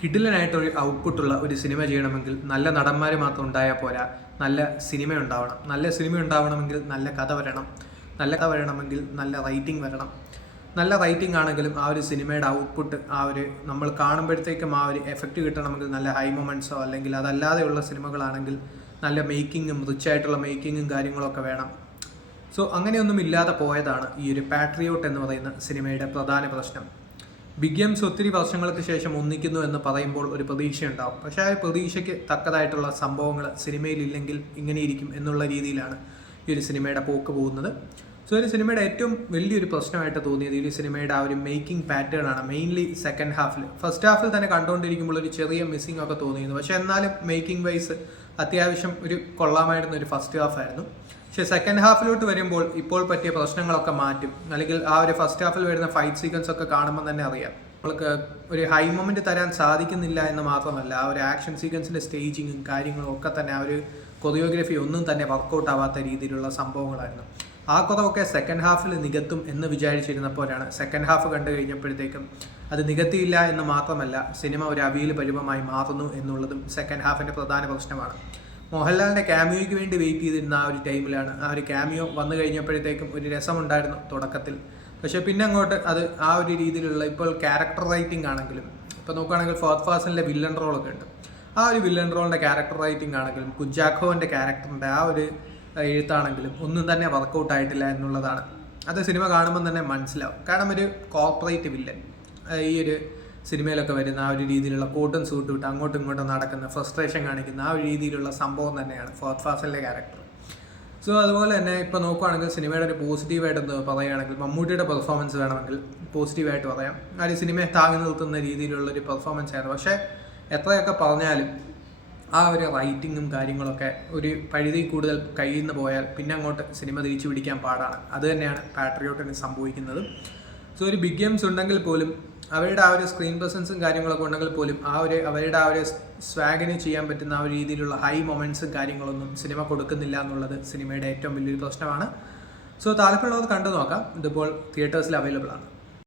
കിടിലനായിട്ടൊരു ഔട്ട്പുട്ടുള്ള ഒരു സിനിമ ചെയ്യണമെങ്കിൽ നല്ല നടന്മാർ മാത്രം ഉണ്ടായാൽ പോരാ, നല്ല സിനിമ ഉണ്ടാവണം. നല്ല സിനിമ ഉണ്ടാവണമെങ്കിൽ നല്ല കഥ വരണം. നല്ല കഥ വരണമെങ്കിൽ നല്ല റൈറ്റിംഗ് വരണം. നല്ല റൈറ്റിംഗ് ആണെങ്കിലും ആ ഒരു സിനിമയുടെ ഔട്ട്പുട്ട് നമ്മൾ കാണുമ്പോഴത്തേക്കും ആ ഒരു എഫക്റ്റ് കിട്ടണമെങ്കിൽ നല്ല ഹൈ മൊമെൻറ്റ്സോ അല്ലെങ്കിൽ അതല്ലാതെയുള്ള സിനിമകളാണെങ്കിൽ നല്ല മേക്കിങ്ങും റിച്ചായിട്ടുള്ള മേക്കിങ്ങും കാര്യങ്ങളൊക്കെ വേണം. സോ അങ്ങനെയൊന്നും ഇല്ലാതെ പോയതാണ് ഈ ഒരു പാട്രിയോട്ട് എന്ന് പറയുന്ന സിനിമയുടെ പ്രധാന പ്രശ്നം. ബിഗ് ഗെയിംസ് ഒത്തിരി വർഷങ്ങൾക്ക് ശേഷം ഒന്നിക്കുന്നു എന്ന് പറയുമ്പോൾ ഒരു പ്രതീക്ഷയുണ്ടാവും. പക്ഷേ ആ പ്രതീക്ഷയ്ക്ക് തക്കതായിട്ടുള്ള സംഭവങ്ങൾ സിനിമയിലില്ലെങ്കിൽ ഇങ്ങനെയിരിക്കും എന്നുള്ള രീതിയിലാണ് ഈ ഒരു സിനിമയുടെ പോക്ക് പോകുന്നത്. സോ ഒരു സിനിമയുടെ ഏറ്റവും വലിയൊരു പ്രശ്നമായിട്ട് തോന്നിയത് ഈ സിനിമയുടെ ആ ഒരു മേക്കിംഗ് പാറ്റേൺ ആണ്. മെയിൻലി സെക്കൻഡ് ഹാഫിൽ. ഫസ്റ്റ് ഹാഫിൽ തന്നെ കണ്ടുകൊണ്ടിരിക്കുമ്പോൾ ഒരു ചെറിയ മിസ്സിംഗ് ഒക്കെ തോന്നിയിരുന്നു. പക്ഷേ എന്നാലും മേക്കിംഗ് വൈസ് അത്യാവശ്യം ഒരു കൊള്ളാമായിരുന്ന ഒരു ഫസ്റ്റ് ഹാഫ് ആയിരുന്നു. പക്ഷേ സെക്കൻഡ് ഹാഫിലോട്ട് വരുമ്പോൾ ഇപ്പോൾ പറ്റിയ പ്രശ്നങ്ങളൊക്കെ മാറ്റും. അല്ലെങ്കിൽ ആ ഒരു ഫസ്റ്റ് ഹാഫിൽ വരുന്ന ഫൈറ്റ് സീക്വൻസ് ഒക്കെ കാണുമ്പോൾ തന്നെ അറിയാം നമ്മൾക്ക് ഒരു ഹൈ മൊമെൻറ്റ് തരാൻ സാധിക്കുന്നില്ല എന്ന് മാത്രമല്ല, ആ ഒരു ആക്ഷൻ സീക്വൻസിൻ്റെ സ്റ്റേജിങ്ങും കാര്യങ്ങളും ഒക്കെ തന്നെ ആ ഒരു കൊറിയോഗ്രഫി ഒന്നും തന്നെ വർക്കൗട്ട് ആവാത്ത രീതിയിലുള്ള സംഭവങ്ങളായിരുന്നു. ആ കുറവൊക്കെ സെക്കൻഡ് ഹാഫിൽ നികത്തും എന്ന് വിചാരിച്ചിരുന്നപ്പോഴാണ് സെക്കൻഡ് ഹാഫ് കണ്ടു കഴിഞ്ഞപ്പോഴത്തേക്കും അത് നികത്തിയില്ല എന്ന് മാത്രമല്ല, സിനിമ ഒരു അവിയൽ പരുവമായി മാറുന്നു എന്നുള്ളതും സെക്കൻഡ് ഹാഫിൻ്റെ പ്രധാന പ്രശ്നമാണ്. മോഹൻലാലിൻ്റെ ക്യാമിയോയ്ക്ക് വേണ്ടി വെയിറ്റ് ചെയ്തിരുന്ന ആ ഒരു ടൈമിലാണ് ആ ഒരു ക്യാമിയോ വന്നു കഴിഞ്ഞപ്പോഴത്തേക്കും ഒരു രസമുണ്ടായിരുന്നു തുടക്കത്തിൽ. പക്ഷേ പിന്നെ അങ്ങോട്ട് അത് ആ ഒരു രീതിയിലുള്ള ഇപ്പോൾ ക്യാരക്ടർ റൈറ്റിംഗ് ആണെങ്കിലും, ഇപ്പോൾ നോക്കുകയാണെങ്കിൽ ഫഹദ് ഫാസിലിൻ്റെ വില്ലൻ റോളൊക്കെ ഉണ്ട്. ആ ഒരു വില്ലൻ റോളിൻ്റെ ക്യാരക്ടർ റൈറ്റിംഗ് ആണെങ്കിലും കുഞ്ചാക്കോൻ്റെ ക്യാരക്ടറിൻ്റെ ആ ഒരു എഴുത്താണെങ്കിലും ഒന്നും തന്നെ വർക്കൗട്ട് ആയിട്ടില്ല എന്നുള്ളതാണ്. അത് സിനിമ കാണുമ്പോൾ തന്നെ മനസ്സിലാവും. കാരണം ഒരു കോർപ്പറേറ്റ് വില്ലൻ ഈ ഒരു സിനിമയിലൊക്കെ വരുന്ന ആ ഒരു രീതിയിലുള്ള കോട്ടും സൂട്ടും ഇട്ട് അങ്ങോട്ടും ഇങ്ങോട്ടും നടക്കുന്ന ഫ്രസ്ട്രേഷൻ കാണിക്കുന്ന ആ ഒരു രീതിയിലുള്ള സംഭവം തന്നെയാണ് ഫഹദ് ഫാസിലിൻ്റെ ക്യാരക്ടർ. സോ അതുപോലെ തന്നെ ഇപ്പോൾ നോക്കുകയാണെങ്കിൽ സിനിമയുടെ ഒരു പോസിറ്റീവായിട്ട് പറയുകയാണെങ്കിൽ മമ്മൂട്ടിയുടെ പെർഫോമൻസ് വേണമെങ്കിൽ പോസിറ്റീവായിട്ട് പറയാം. ആ ഒരു സിനിമയെ താങ്ങി നിർത്തുന്ന രീതിയിലുള്ളൊരു പെർഫോമൻസ് ആയിരുന്നു. പക്ഷേ എത്രയൊക്കെ പറഞ്ഞാലും ആ ഒരു റൈറ്റിങ്ങും കാര്യങ്ങളൊക്കെ ഒരു പരിധി കൂടുതൽ കയ്യിൽ നിന്ന് പോയാൽ പിന്നെ അങ്ങോട്ട് സിനിമ തിരിച്ചു പിടിക്കാൻ പാടാണ്. അത് തന്നെയാണ് പാട്രിയോട്ടിന് സംഭവിക്കുന്നത്. സോ ഒരു ബിഗ് ഗെയിംസ് ഉണ്ടെങ്കിൽ പോലും അവരുടെ ആ ഒരു സ്ക്രീൻ പ്രസൻസും കാര്യങ്ങളൊക്കെ ഉണ്ടെങ്കിൽ പോലും അവരുടെ ആ ഒരു സ്വാഗിന് ചെയ്യാൻ പറ്റുന്ന ആ ഒരു രീതിയിലുള്ള ഹൈ മൊമെൻറ്റ്സും കാര്യങ്ങളൊന്നും സിനിമ കൊടുക്കുന്നില്ല എന്നുള്ളത് സിനിമയുടെ ഏറ്റവും വലിയൊരു പ്രശ്നമാണ്. സോ താല്പര്യമുള്ളത് കണ്ടു നോക്കാം. ഇതിപ്പോൾ തിയേറ്റേഴ്സിൽ അവൈലബിൾ ആണ്.